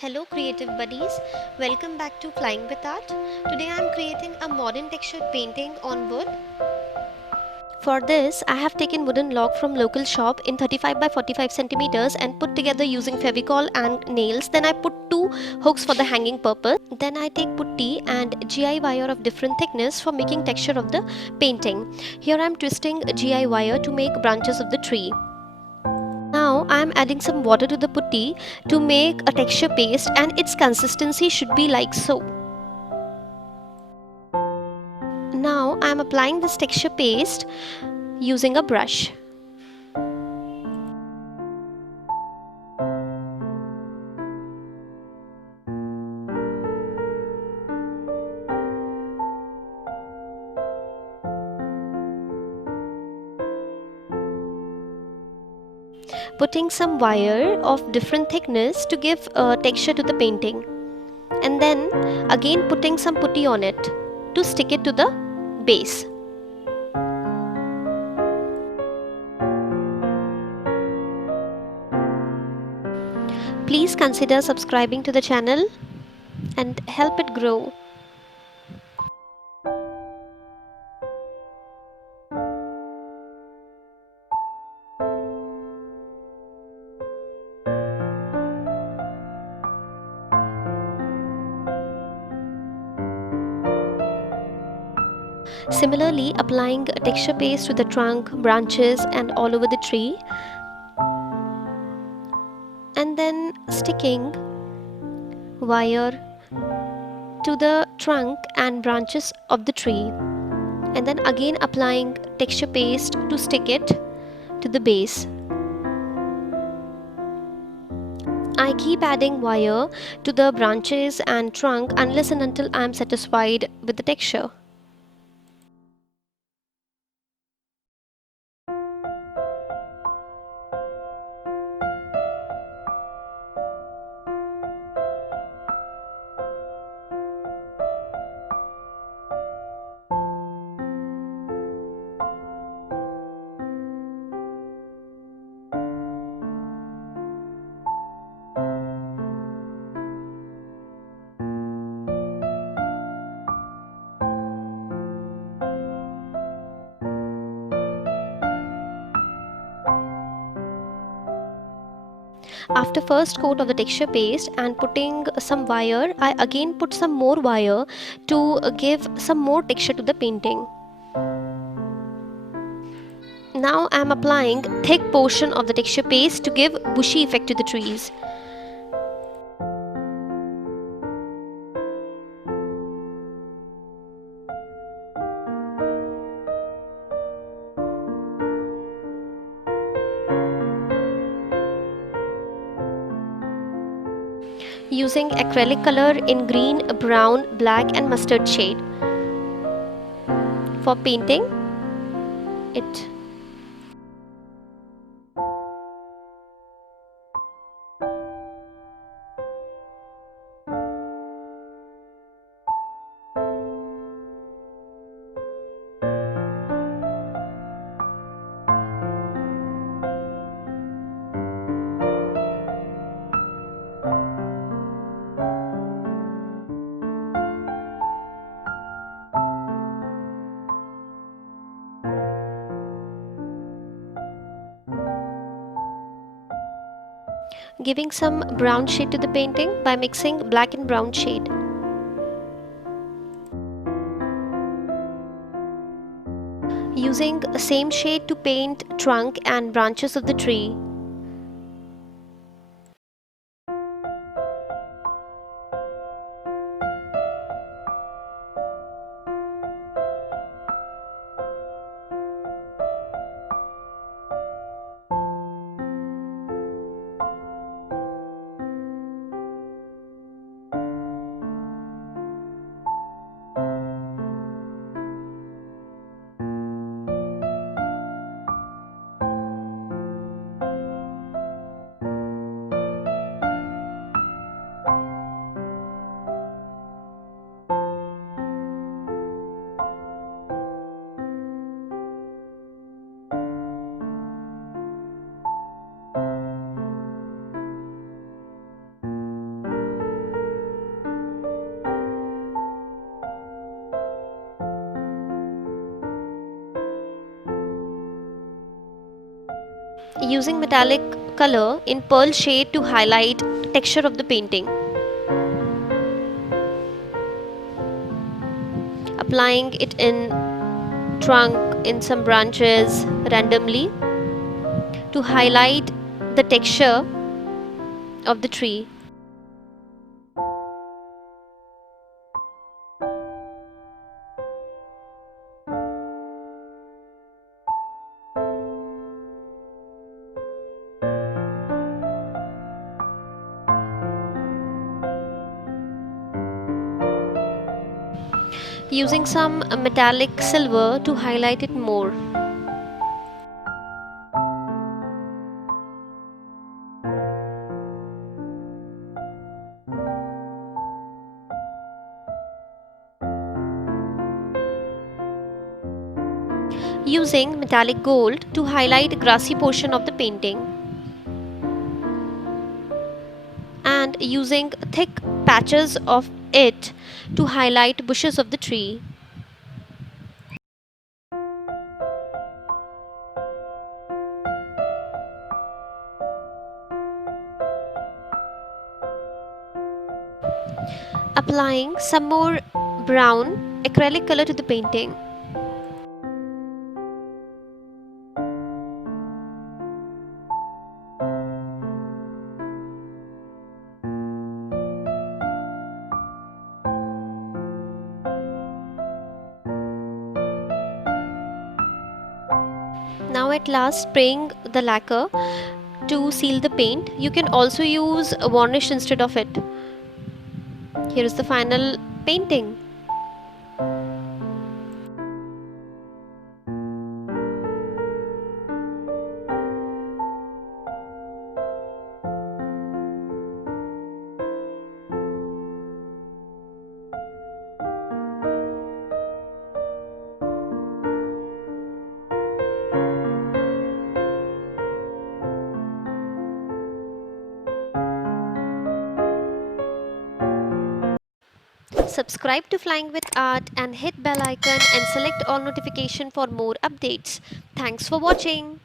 Hello creative buddies, welcome back to Flying with Art. Today I am creating a modern textured painting on wood. For this, I have taken wooden log from local shop in 35 by 45 centimeters and put together using fevicol and nails. Then I put two hooks for the hanging purpose. Then I take putty and GI wire of different thickness for making texture of the painting. Here I am twisting GI wire to make branches of the tree. Now I am adding some water to the putty to make a texture paste, and its consistency should be like so. Now I am applying this texture paste using a brush. Putting some wire of different thickness to give texture to the painting, and then again putting some putty on it to stick it to the base. Please consider subscribing to the channel and help it grow. Similarly, applying a texture paste to the trunk, branches and all over the tree, and then sticking wire to the trunk and branches of the tree, and then again applying texture paste to stick it to the base. I keep adding wire to the branches and trunk unless and until I am satisfied with the texture. After first coat of the texture paste and putting some wire, I again put some more wire to give some more texture to the painting. Now I am applying thick portion of the texture paste to give bushy effect to the trees. Using acrylic color in green, brown, black and mustard shade for painting it. Giving some brown shade to the painting by mixing black and brown shade. Using same shade to paint trunk and branches of the tree. using metallic color in pearl shade to highlight texture of the painting. Applying it in trunk, in some branches randomly to highlight the texture of the tree. Using some metallic silver to highlight it more. Using metallic gold to highlight grassy portion of the painting. And using thick patches of it to highlight bushes of the tree. Applying some more brown acrylic color to the painting. Now at last spraying the lacquer to seal the paint. You can also use a varnish instead of it. Here is the final painting. Subscribe to Flying with Art and hit bell icon and select all notification for more updates. Thanks for watching.